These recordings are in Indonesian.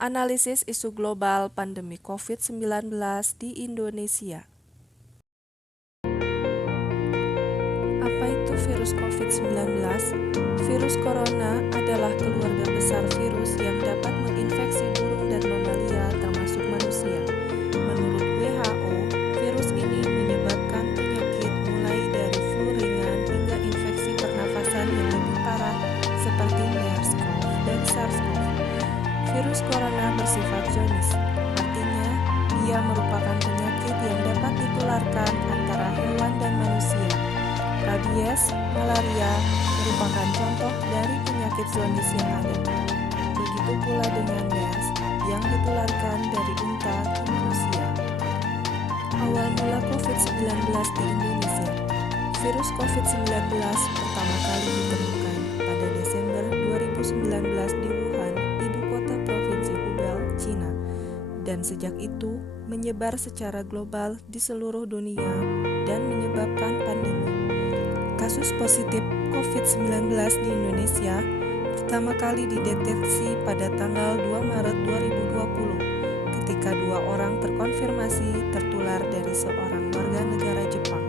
Analisis isu global pandemi COVID-19 di Indonesia. Apa itu virus COVID-19? Virus corona adalah keluarga besar virus yang dapat menginfeksi burung dan mamalia termasuk manusia. Menurut WHO, virus ini menyebabkan penyakit mulai dari flu ringan hingga infeksi pernafasan yang lebih parah seperti MERS-CoV dan SARS-CoV. Virus corona bersifat zoonosis, artinya ia merupakan penyakit yang dapat ditularkan antara hewan dan manusia. Rabies, malaria merupakan contoh dari penyakit zoonosis yang ada. Begitu pula dengan MERS yang ditularkan dari unta ke manusia. Awal mula COVID-19 di Indonesia. Virus COVID-19 pertama kali ditemukan pada Desember 2019 di Wuhan, ibu kota provinsi Hubei, Cina, dan sejak itu menyebar secara global di seluruh dunia dan menyebabkan pandemi. Kasus positif COVID-19 di Indonesia pertama kali dideteksi pada tanggal 2 Maret 2020 ketika 2 orang terkonfirmasi tertular dari seorang warga negara Jepang.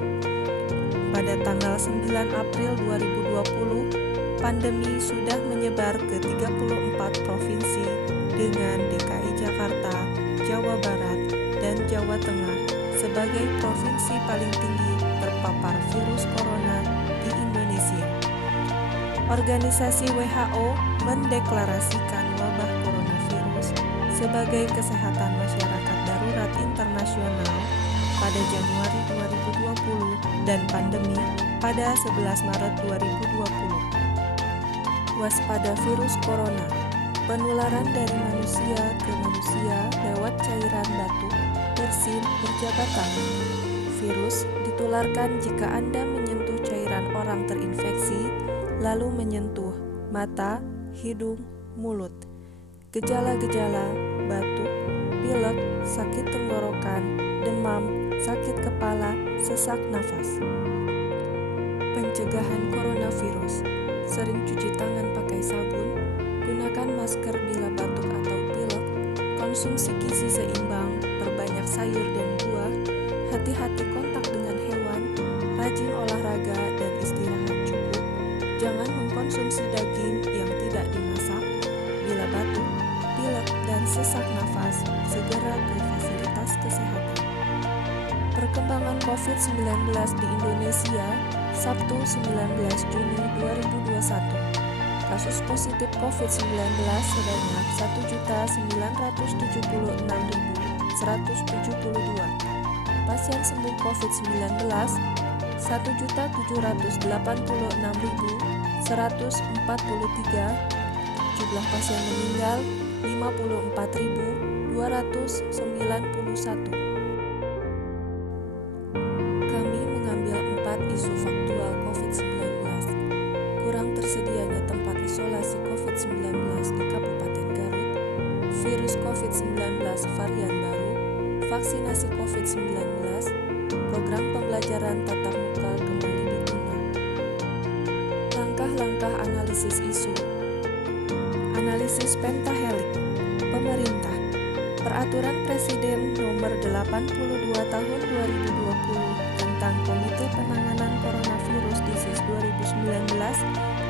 Pada tanggal 9 April 2020, pandemi sudah menyebar ke 34 provinsi dengan DKI Jakarta, Jawa Barat, dan Jawa Tengah sebagai provinsi paling tinggi terpapar virus corona di Indonesia. Organisasi WHO mendeklarasikan wabah coronavirus sebagai kesehatan masyarakat darurat internasional pada Januari 2020 dan pandemi pada 11 Maret 2020. Waspada virus corona. Penularan dari manusia ke manusia lewat cairan batuk, bersin, berjabat tangan. Virus ditularkan jika Anda menyentuh cairan orang terinfeksi, lalu menyentuh mata, hidung, mulut. Gejala-gejala batuk, pilek, sakit tenggorokan, demam, sakit kepala, sesak nafas. Pencegahan coronavirus. Sering cuci tangan pakai sabun, gunakan masker bila batuk atau pilek, konsumsi gizi seimbang, perbanyak sayur dan buah, hati-hati kontak dengan hewan, rajin olahraga dan istirahat cukup, jangan mengkonsumsi daging yang tidak dimasak. Bila batuk, pilek, dan sesak nafas, segera ke fasilitas kesehatan. Perkembangan COVID-19 di Indonesia, Sabtu 19 Juni 2021. Kasus positif COVID-19 sebanyak 1.976.172. Pasien sembuh COVID-19 1.786.143. Jumlah pasien meninggal 54.291. Kami mengambil 4 isu faktual COVID-19. Kurang tersedianya tempat isolasi COVID-19 di Kabupaten Garut, virus COVID-19 varian baru, vaksinasi COVID-19, program pembelajaran tatap muka kembali ditunda. Langkah-langkah analisis isu. Analisis pentahelik. Pemerintah. Peraturan Presiden Nomor 82 Tahun 2020 tentang Komite Penanganan Coronavirus Disease 2019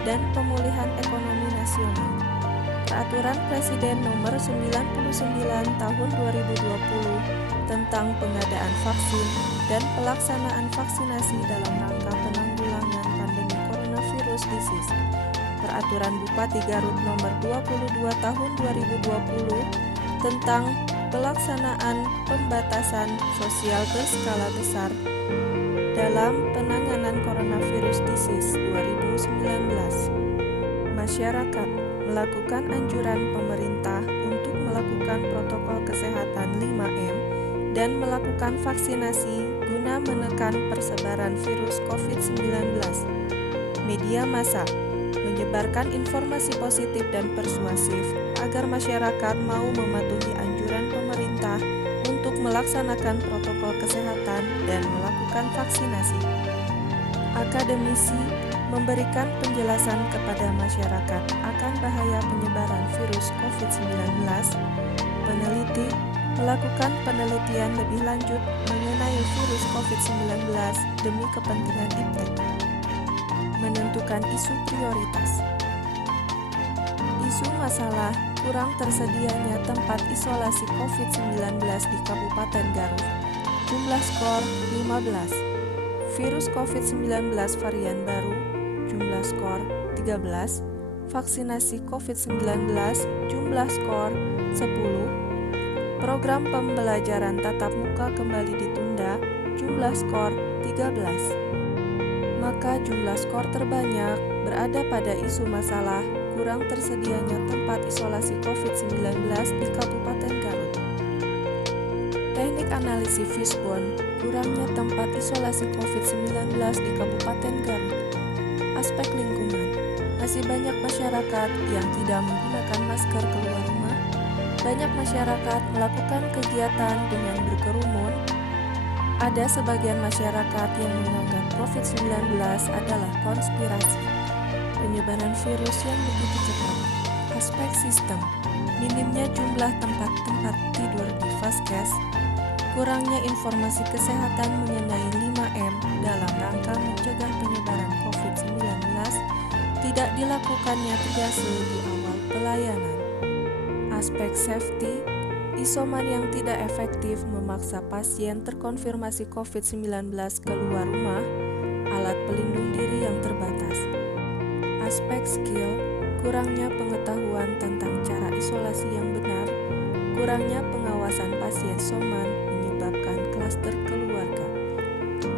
dan Pemulihan Ekonomi Nasional. Peraturan Presiden Nomor 99 Tahun 2020 tentang pengadaan vaksin dan pelaksanaan vaksinasi dalam rangka penanggulangan pandemi coronavirus disease. Peraturan Bupati Garut Nomor 22 Tahun 2020 tentang pelaksanaan pembatasan sosial berskala besar dalam penanganan coronavirus disease 2019. Masyarakat melakukan anjuran pemerintah untuk melakukan protokol kesehatan 5M dan melakukan vaksinasi guna menekan persebaran virus COVID-19. Media massa menyebarkan informasi positif dan persuasif agar masyarakat mau mematuhi anjuran pemerintah untuk melaksanakan protokol kesehatan dan melakukan vaksinasi. Akademisi memberikan penjelasan kepada masyarakat akan bahaya penyebaran virus COVID-19, peneliti melakukan penelitian lebih lanjut mengenai virus COVID-19 demi kepentingan iptek. Menentukan isu prioritas. Isu masalah kurang tersedianya tempat isolasi COVID-19 di Kabupaten Garut. Jumlah skor 15. Virus COVID-19 varian baru. Jumlah skor 13. Vaksinasi COVID-19. Jumlah skor 10. Program pembelajaran tatap muka kembali ditunda, jumlah skor 13. Maka jumlah skor terbanyak berada pada isu masalah kurang tersedianya tempat isolasi COVID-19 di Kabupaten Garut. Teknik analisis Fishbone, kurangnya tempat isolasi COVID-19 di Kabupaten Garut. Aspek lingkungan, masih banyak masyarakat yang tidak menggunakan masker keluar rumah. Banyak masyarakat melakukan kegiatan dengan berkerumun. Ada sebagian masyarakat yang menganggap COVID-19 adalah konspirasi. Penyebaran virus yang begitu cepat. Aspek sistem, minimnya jumlah tempat-tempat tidur di Vaskes, kurangnya informasi kesehatan mengenai 5M dalam rangka mencegah penyebaran COVID-19, tidak dilakukannya triase di awal pelayanan. Aspek safety, isoman yang tidak efektif memaksa pasien terkonfirmasi COVID-19 keluar rumah, alat pelindung diri yang terbatas. Aspek skill, kurangnya pengetahuan tentang cara isolasi yang benar, kurangnya pengawasan pasien soman menyebabkan klaster keluarga.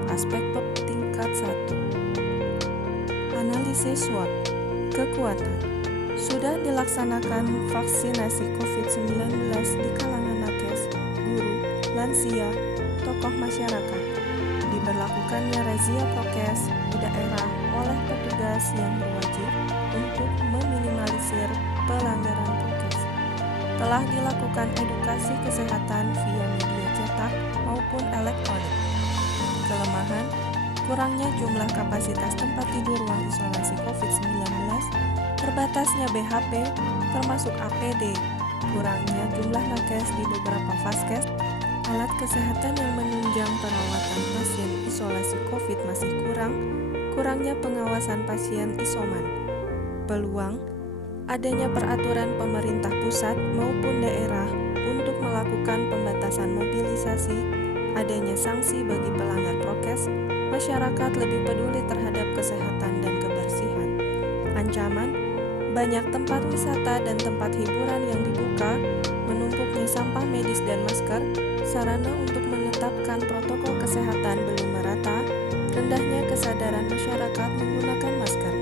Aspek tingkat 1. Analisis SWOT, kekuatan. Sudah dilaksanakan vaksinasi COVID-19 di kalangan nakes, guru, lansia, tokoh masyarakat. Diberlakukannya razia prokes di daerah oleh petugas yang berwajib untuk meminimalisir pelanggaran prokes. Telah dilakukan edukasi kesehatan via media cetak maupun elektronik. Kelemahan, kurangnya jumlah kapasitas tempat tidur ruang isolasi COVID-19, terbatasnya BHP, termasuk APD, kurangnya jumlah nakes di beberapa vaskes, alat kesehatan yang menunjang perawatan pasien isolasi COVID masih kurangnya pengawasan pasien isoman. Peluang, adanya peraturan pemerintah pusat maupun daerah untuk melakukan pembatasan mobilisasi, adanya sanksi bagi pelanggar prokes, masyarakat lebih peduli terhadap kesehatan dan kebersihan. Ancaman, banyak tempat wisata dan tempat hiburan yang dibuka, menumpuknya sampah medis dan masker, sarana untuk menetapkan protokol kesehatan belum merata, rendahnya kesadaran masyarakat menggunakan masker.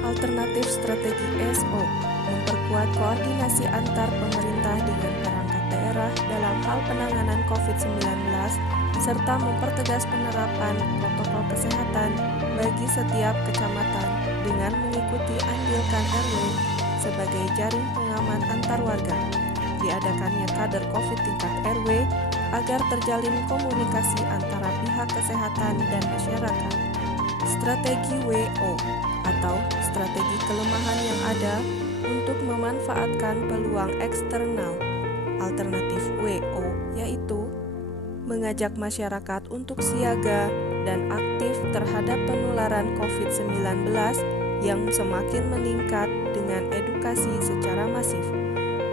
Alternatif strategi SO, memperkuat koordinasi antar pemerintah dengan perangkat daerah dalam hal penanganan COVID-19, serta mempertegas penerapan protokol kesehatan bagi setiap kecamatan dengan mengikuti Andilkan RW sebagai jaring pengaman antar warga. Diadakannya kader COVID tingkat RW agar terjalin komunikasi antara pihak kesehatan dan masyarakat. Strategi WO atau strategi kelemahan yang ada untuk memanfaatkan peluang eksternal. Alternatif WO yaitu mengajak masyarakat untuk siaga dan aktif terhadap penularan COVID-19 yang semakin meningkat dengan edukasi secara masif.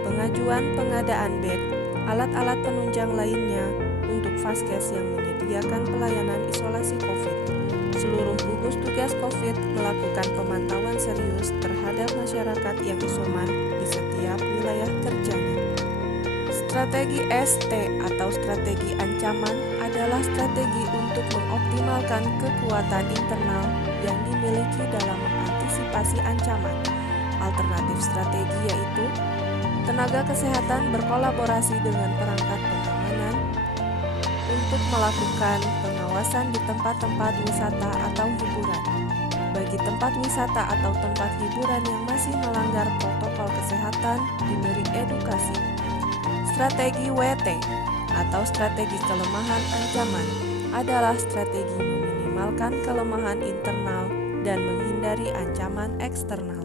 Pengajuan pengadaan bed, alat-alat penunjang lainnya untuk vaskes yang menyediakan pelayanan isolasi COVID. Seluruh gugus tugas COVID melakukan pemantauan serius terhadap masyarakat yang isoman di setiap wilayah kerjanya. Strategi ST atau strategi ancaman adalah strategi untuk mengoptimalkan kekuatan internal yang dimiliki dalam mengantisipasi ancaman. Alternatif strategi yaitu tenaga kesehatan berkolaborasi dengan perangkat pengamanan untuk melakukan pengawasan di tempat-tempat wisata atau hiburan. Bagi tempat wisata atau tempat hiburan yang masih melanggar protokol kesehatan, diberi edukasi. Strategi WT atau strategi kelemahan ancaman adalah strategi meminimalkan kelemahan internal dan menghindari ancaman eksternal.